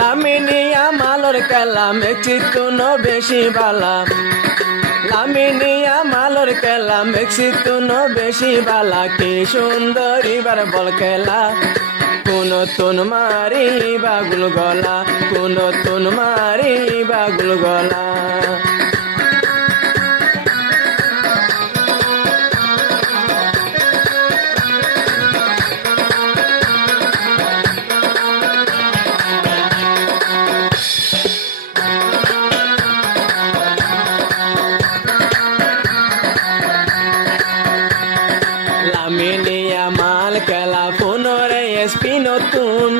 লামিনিয়া মালর খেলা মেক্সিকো ন বেশি বালা লামিনিয়া মালর খেলা মেক্সিকো ন বেশি বালা কি সুন্দরী বার বল খেলা কোন তুন মারি বাগুল গলা কোন তুন মারি বাগুল গলা লামিনিয়া মাল খেলা পুনরে এসপি নতুন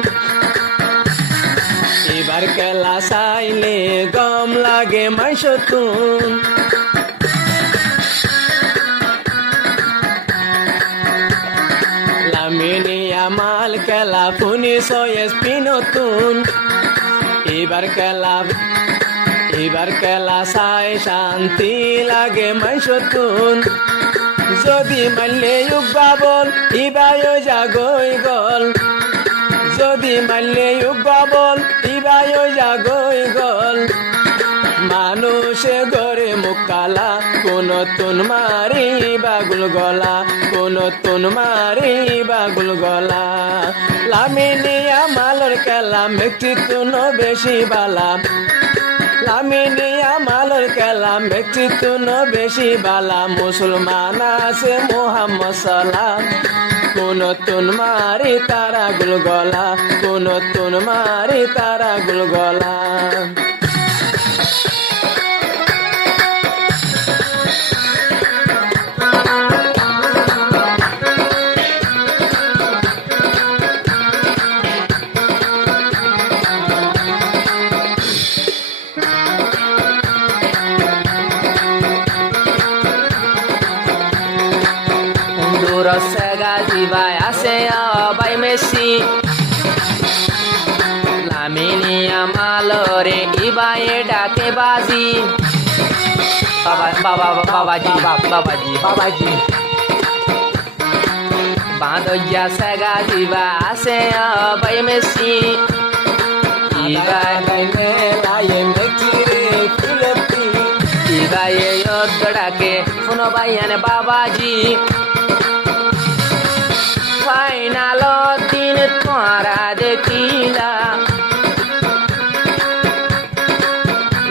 এবার খেলা চাইলে গম লাগে মাইসতুন লামিনিয়া মাল খেলা পুনিশ এসপি নতুন এবার খেলা চাই শান্তি লাগে মাইসতুন যদি মানলে বাবল ইবায় জাগই গল যদি মানলে বাবল ইবায় জাগই গল মানুষে গড়ে মুকালা কোন তুন মারি বাগুল গলা কোন তুন মারি বাগুল গলা লামিনিয়া মালর খেলা মেক্সিকো ন বেশি বালা লামিনিয়া মালর খেলা মেক্সিকো ন বেশি বালা মুসলমান আছে মোহাম্মদ সালাম কোন তুন মারি তারা গুল গলা কোন তুন মারি তারা গুল গলা Gazibai asea by Messi Laminia malore ibaye dake bazi babaji Badoja sega diva asea by Messi Ibaye yodake funo bayane babaji final দিন তোরা দেখিলা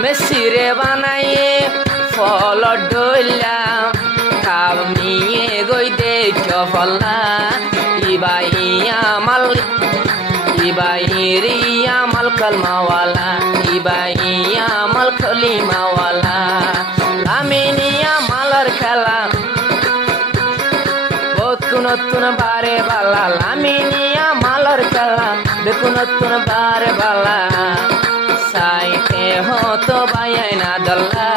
মেসিরে বানাইয়ে ফল ডইলা খাব নিয়ে গই দেখ ফল্লা ইবাইয়া মাল কলমাওয়ালা ইবাইয়া মাল খলিমাওয়ালা লামিনিয়া মালর খেলা নতুন বারে বালা লামিনিয়া মালর খেলা দেখো নতুন বারে বালা সাইতে হতো বাইনা দল্লা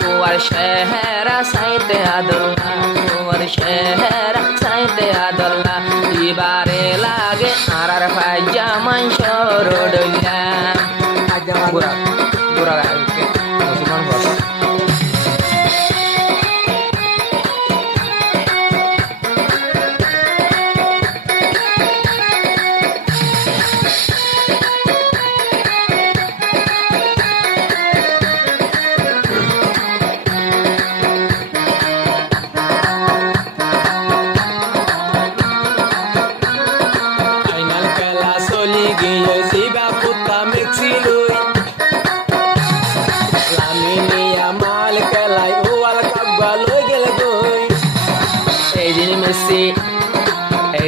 কুয়ার শেহরা সাইতে আদল্লা কুয়ার শেহরা সাইতে আদল্লা দিবারে লাগে আর ফাইজা মানসর ডল্লা বুড়া বুড়া মুসলমান ভাষা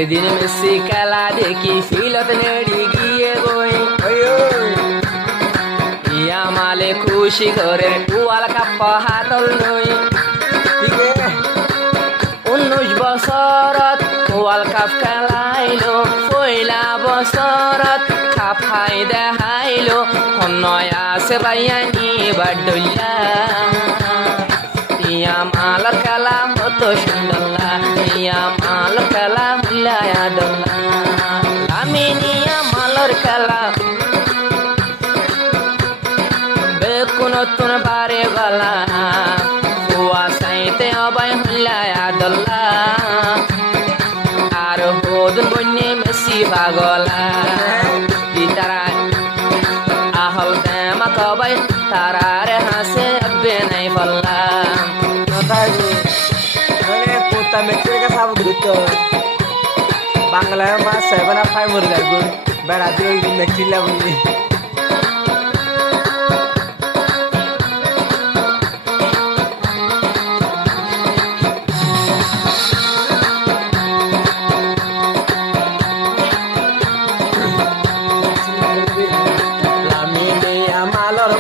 এদিন মেসি খেলা দেখি ফিলত নেড়ি গিয়ে গই ইয়া মালে খুশি করে ওয়াল কাপ হাতল নই 19 বছৰত ওয়াল কাপ খেলাইলো পয়লা বছৰত কাপ হাই দেখাইলো নয় আছে বাইয়ানি বাডুল্লা ইয়া মালার খেলা হতো সুন্দল্লা ইয়া মাল খেলা হুল্লায়া দল্লা লামিনিয়া মালর খেলা বেকুন নতুন বারে বালা হুয়া সাইতে অবাই হুল্লায়া দল্লা আর হোদন বন্যে মেসি পাগলা কবাই তারার হাসে আব্বে নাই পাল্লা মানে পোতা মেক্সির কাছে আবু দুটো বাংলায় মাছ সেভেন আর ফাইভ মরে যাবো বেড়া দিয়ে মেক্সির লাগুনি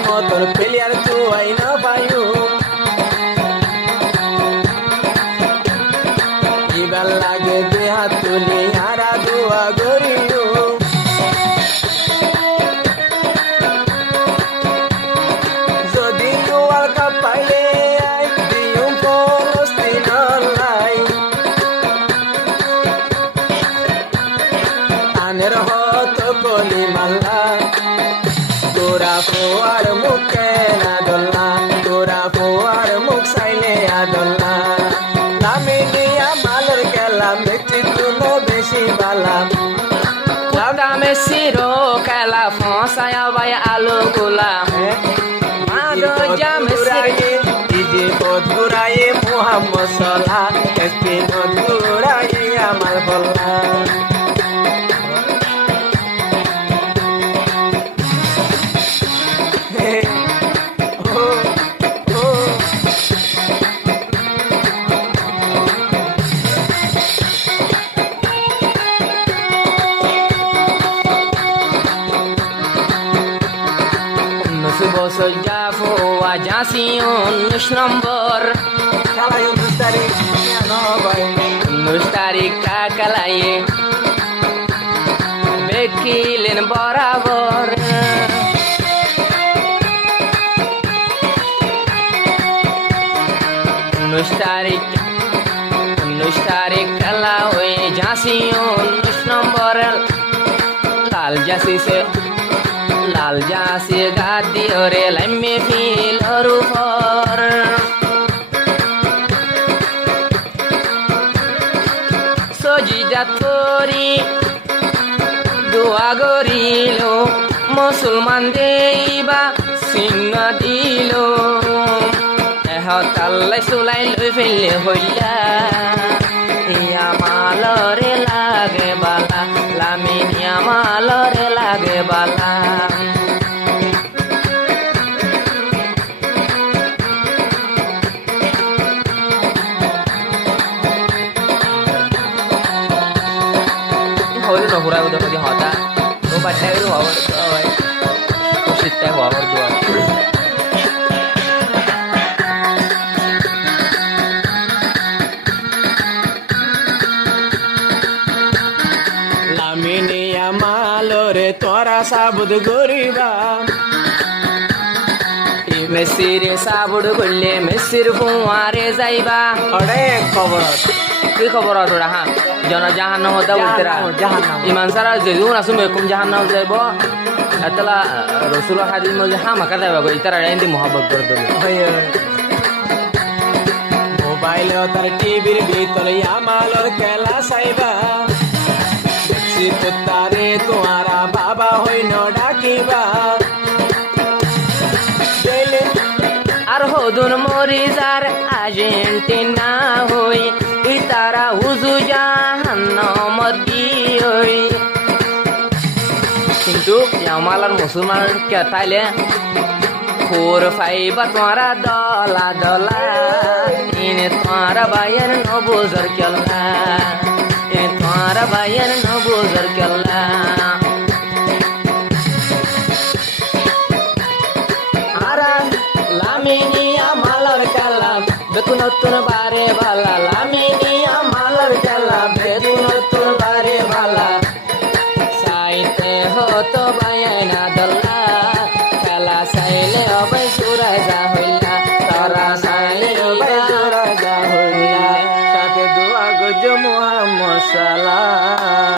মতন প্লেয়ার তুই না পাইও এবার লাগে দেহা তুলি হারা দুয়া গরিও যদি ওয়ার্ল্ড কাপ পাইলে আই দিও পলস্তিন লাই আনের হত কলি মাল্লা তোরা ফোয়ার মুখে না দোলনা তোরা ফোয়ার মুখ সাইলে আদোলনা নামে দিয়া মালের খেলা মেচি তুলো বেশি বালা কোদা মেসিরো খেলা ফসায়া ভাই আলো গোলা মাদো যা মেসি দিদি পদ ঘুরাইয়ে মুহাম্মদ সাল্লাহ একদিন ঘুরাইয়ে আমার বল্লা বছর যাবো আজাসি 19 নম্বর খেলাই 19 তারিখ 19 তারিখ কাকালাইয়ে বেকিলেন বরাবর 19 তারিখ খেলা ওই ঝাঁসি 19 নম্বর লাল জাসি গাদি ওরে লাইমে ফিল রুফর সজি যাতরি দোয়া গরিল মুসলমান দেইবা সিংহ দিল তাল্লাই চুলাই লৈ ফেললে হইলা ইয়া মালরে লাগে বালা লামিনিয়া মালরে লাগে বালা hối nó hura udah di hota lo baca itu hawar tuh kusitnya hawar tuh লামিনিয়া মালরে তোরা সাবুদ গরিবা মেসির সাবুদ গলে মেসির ফুয়ারে যাইবা অরে খবর কি খবর তোরা হ্যাঁ জন জাহান্নাম হতা উতরা ইমান সারা যেদুন আসুন বেকুম জাহান্নাম যাইব এতলা রাসূল হাদিস মধ্যে হা মাকা যাইবা গো ইতারা এন্দি মোহাব্বত করে দিল মোবাইল তার টিভির ভিতরে আমালর খেলা সাইবা দেখছি পুত্তারে তোমারা বাবা হইন ডাকিবা আর হদুন মরিজার আর্জেন্টিনা হই ইতারা হুজু জাহান্নাম দিই কিন্তু আমালার মুসলমান কে তাইলে 4-5 তোমারা দলা দলা ইনে তোমারা বায়ার নবুজর কেলা ইনে তোমারা বায়ার নবুজর কেলা লামিনিয়া মালর কালাম বেকুন নতুন বারে বালা লামিনিয়া